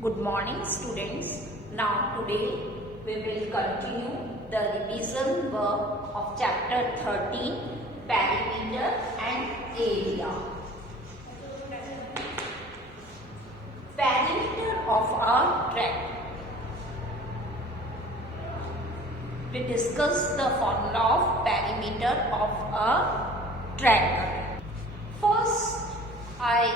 Good morning students. Now today we will continue the revision work of chapter 13 perimeter and area. Perimeter of a triangle. We discuss the formula of perimeter of a triangle. First, I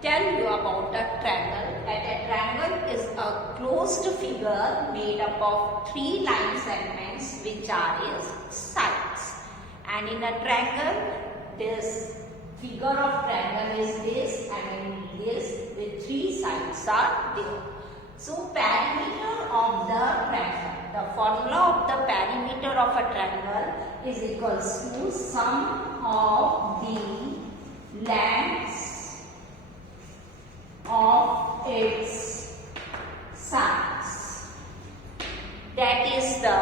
tell you about a triangle. A triangle is a closed figure made up of three line segments which are its sides. And in a triangle, this figure of triangle is this, and in this the three sides are there. So perimeter of the triangle. The formula of the perimeter of a triangle is equals to sum of the lengths of its sides. That is the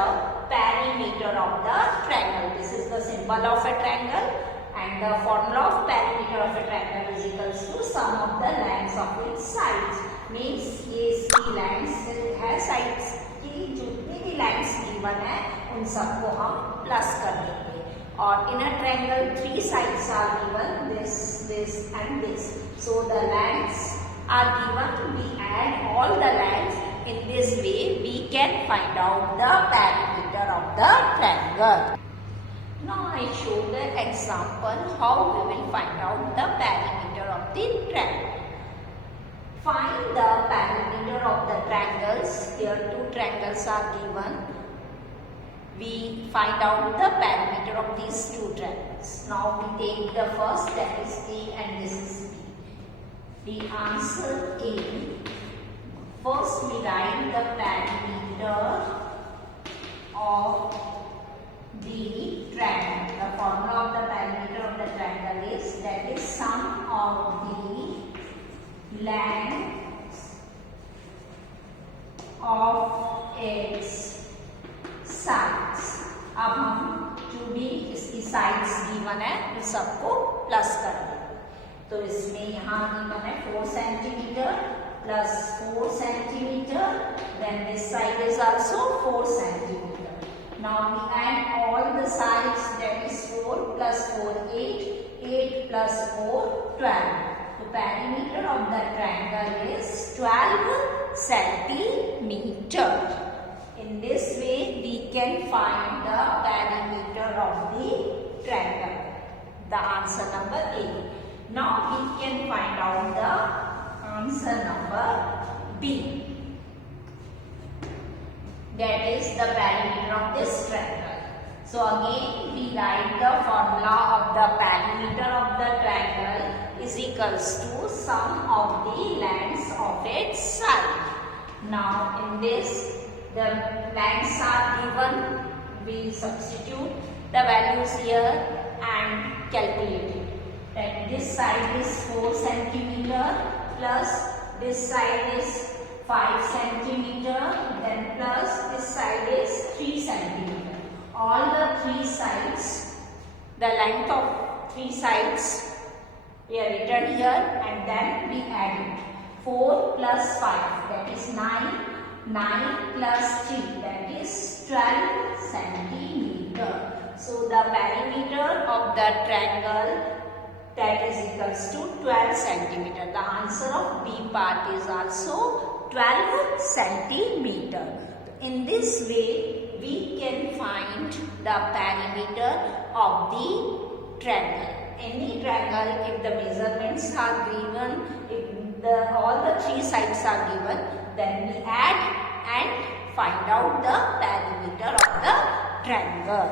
perimeter of the triangle. This is the symbol of a triangle, and the formula of perimeter of a triangle is equals to sum of the lengths of its sides. Means ये सी lines है sides की, जितनी भी lines given है उन सबको हम plus कर देंगे. और in a triangle three sides are given, this and this. So the lengths are given. We add all the lengths. In this way we can find out the perimeter of the triangle. Now I show the example how we will find out the perimeter of the triangle. Find the perimeter of the triangles. Here two triangles are given. We find out the perimeter of these two triangles. Now we take the first, that is A, and this is B. The answer A. First we write the perimeter of the triangle. The formula of the perimeter of the triangle is, that is sum of the lengths of its sides. अब हम जो भी इसकी sides given है उन सबको plus कर देंगे. तो इसमें यहाँ गिवन है 4 centimetre plus 4 centimetre. Then this side is also 4 centimeter. Now we add all the sides, that is 4 plus 4 8, 8 plus 4 12. The perimeter of the triangle is 12 centimeter. In this way we can find the perimeter of the triangle. The answer number A. Now we can find out the answer number B. That is the perimeter of this triangle. So again we write the formula of the perimeter of the triangle is equals to sum of the lengths of its side. Now in this the lengths are given. We substitute the values here and calculate it. That this side is 4 centimeter plus this side is 5 centimeter, then plus this side is 3 centimeter. All the three sides, the length of three sides we are written here, and then we add it. 4 plus 5, that is 9. 9 plus 3, that is 12 centimeter. So the perimeter of the triangle, that is equals to 12 centimeter. The answer of B part is also 12 centimeter. In this way we can find the perimeter of the triangle. Any triangle, if the measurements are given, if all the three sides are given, then we add and find out the perimeter of the triangle.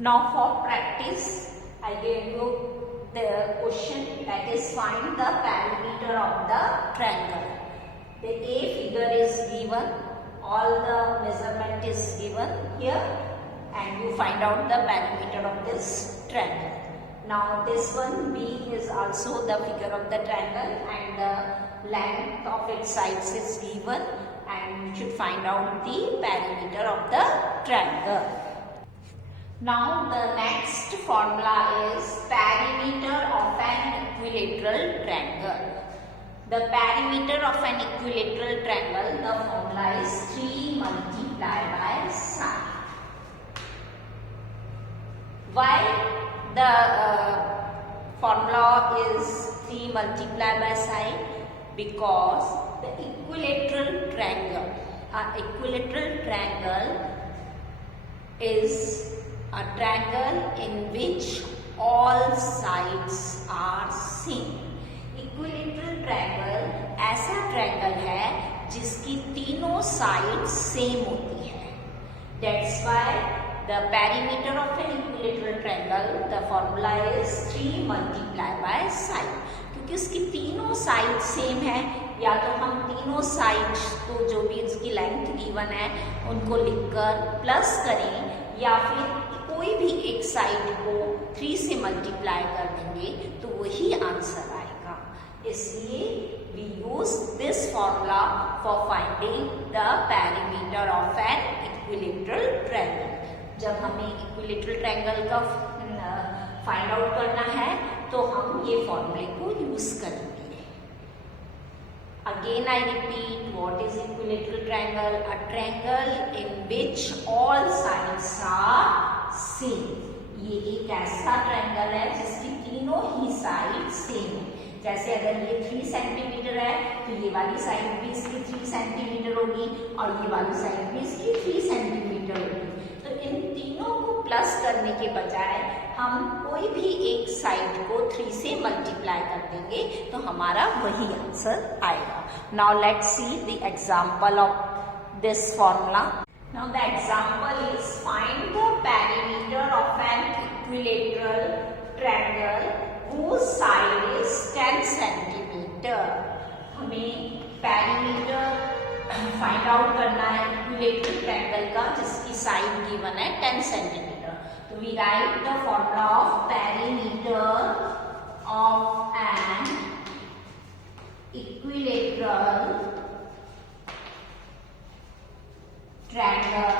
Now for practice, I gave you the question, that is find the perimeter of the triangle. The A figure is given, all the measurement is given here, and you find out the perimeter of this triangle. Now this one B is also the figure of the triangle, and the length of its sides is given, and you should find out the perimeter of the triangle. Now the next formula is perimeter of an equilateral triangle. the perimeter of an equilateral triangle, the formula is 3 multiplied by sine. Why the formula is 3 multiplied by sine? Because the equilateral triangle is a triangle in which all sides are same. Equilateral triangle ऐसा triangle है जिसकी तीनों side same होती है. That's why the perimeter of an equilateral triangle, the formula is 3 multiplied by sine. क्योंकि उसकी तीनों side same है, या तो हम तीनों साइड को जो भी उसकी लेंथ गिवन है उनको लिखकर प्लस करें, या फिर कोई भी एक साइड को 3 से मल्टीप्लाई कर देंगे तो वही आंसर आएगा. इसलिए we use this formula for finding the perimeter of an equilateral triangle. जब हमें इक्विलेटरल ट्रायंगल का फाइंड आउट करना है तो हम ये फॉर्मूले को यूज करेंगे. Again I repeat, what is equilateral triangle? A triangle in which all sides are same. ये एक ऐसा ट्रायंगल है जिसकी तीनों ही साइड सेम है. जैसे अगर ये 3 सेंटीमीटर है तो ये वाली साइड भी इसकी 3 सेंटीमीटर होगी और ये वाली साइड भी इसकी 3 सेंटीमीटर होगी. तो इन तीनों को प्लस करने के बजाय हम कोई भी एक साइड को 3 से मल्टीप्लाई कर देंगे तो हमारा वही आंसर आएगा. Now let's see the example of this formula. Now the example is find the perimeter of an equilateral triangle whose side is 10 centimetre. हमें पेरीमीटर फाइंड आउट करना है इक्विलेटरल ट्रायंगल का जिसकी साइड गिवन है 10 centimetre. तो we write the formula of perimeter of an equilateral triangle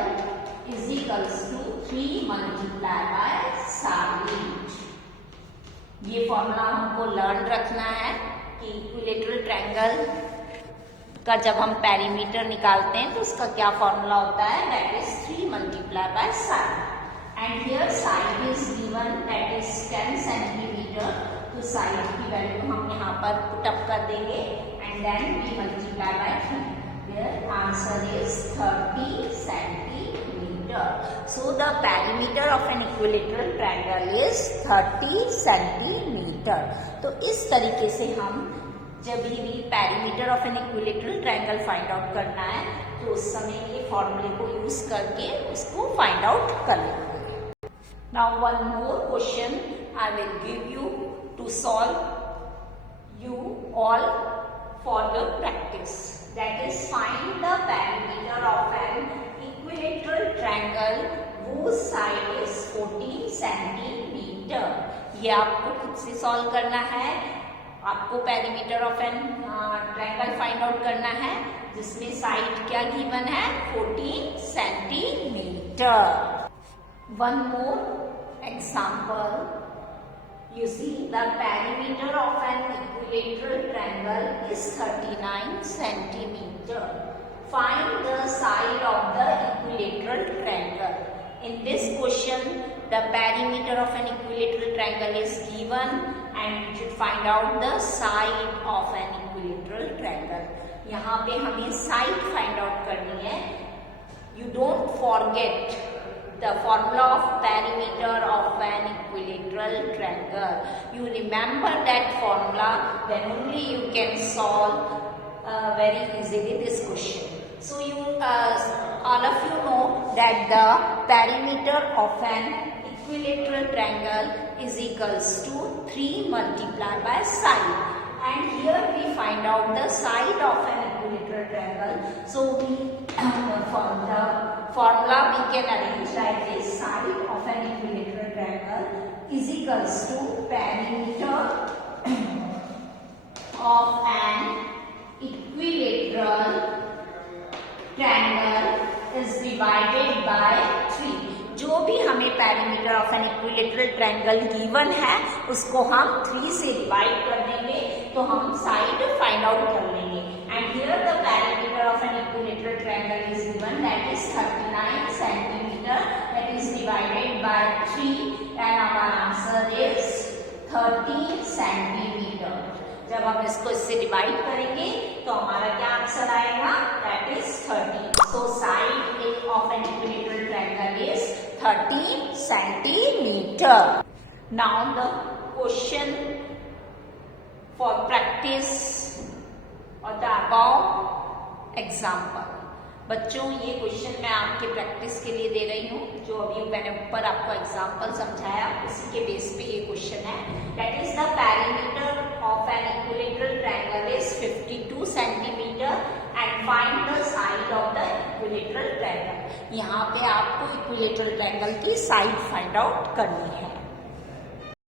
is equals to 3 multiply by side. ये formula हमको learn रखना है कि इक्विलेटरल ट्रायंगल का जब हम पेरीमीटर निकालते हैं तो उसका क्या फॉर्मूला होता है, that is 3 multiply by side. And here side is given that is 10 centimetre. तो साइड की वैल्यू हम यहाँ पर पुट अप कर देंगे and then we multiply by 3. Their answer is 30 centimetre. So the perimeter of an equilateral triangle is 30 centimetre. तो इस तरीके से हम जब भी perimeter of an equilateral triangle find out करना है तो उस समय ये फॉर्मूले को यूज करके उसको फाइंड आउट कर लेंगे. Now one more question I will give you to solve you all for the practice. That is find the perimeter of an equilateral triangle whose side is 14 centimetre. ये आपको खुद से solve करना है. आपको perimeter of an triangle find out करना है जिसमें साइड क्या गिवन है, 14 centimetre. One more example. You see the perimeter of an equilateral triangle is 39 centimeter. Find the side of the equilateral triangle. In this question, the perimeter of an equilateral triangle is given and you should find out the side of an equilateral triangle. यहाँ पे हमें side find out करनी है. You don't forget the formula of perimeter of an equilateral triangle. You remember that formula, then only you can solve very easily this question. So you all of you know that the perimeter of an equilateral triangle is equals to 3 multiplied by sine. And here we find out the side of an equilateral triangle. So we for the formula we can arrange like this. Side of an equilateral triangle is equals to perimeter of an equilateral triangle is divided by 3. जो भी हमें perimeter of an equilateral triangle given है उसको हम 3 से divide कर देंगे तो हम साइड फाइंड आउट कर लेंगे. And here the parameter of an equilateral triangle is given, that is 39 centimetre, that is divided by 3 and our answer is 30 centimetre. जब हम इसको इससे डिवाइड करेंगे तो हमारा क्या आंसर आएगा, that is 30. So side of an equilateral triangle is 30 centimetre. Now the question for practice or the above example. बच्चों ये क्वेश्चन मैं आपके प्रैक्टिस के लिए दे रही हूँ. जो अभी मैंने ऊपर आपको एग्जाम्पल समझाया उसी के बेस पे ये क्वेश्चन है. That is the perimeter of an equilateral triangle is 52 centimetre and find the side of the equilateral triangle. यहाँ पे आपको इक्विलेटरल ट्रायंगल की साइड फाइंड आउट करनी है.